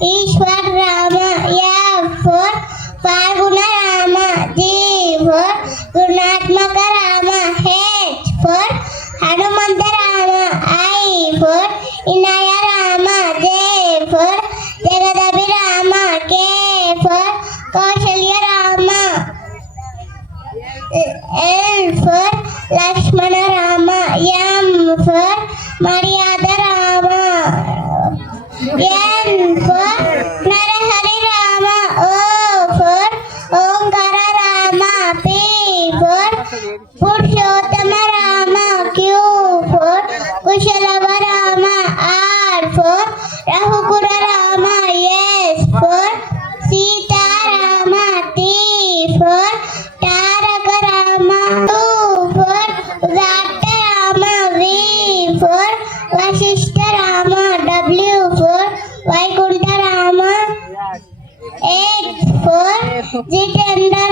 Ishwar Rama. F for Falguna Rama. G for Gunatmaka Rama. H for Hanumanta Rama. I for Inaya Rama. J for Jagadabhi Rama. K for Kaushalya Rama. L for Lakshmana Rama. M for Maryada Rama. N for Narahari Rama. O for Omkara Rama. P for Purushottama Rama. Q for Kushalava Rama. R for Rahukura Rama. S for Sita Rama. T for Taraka Rama. U for Udatta Rama. V for Vasishta Rama. W for Vaikunta Rama. X for Jitendra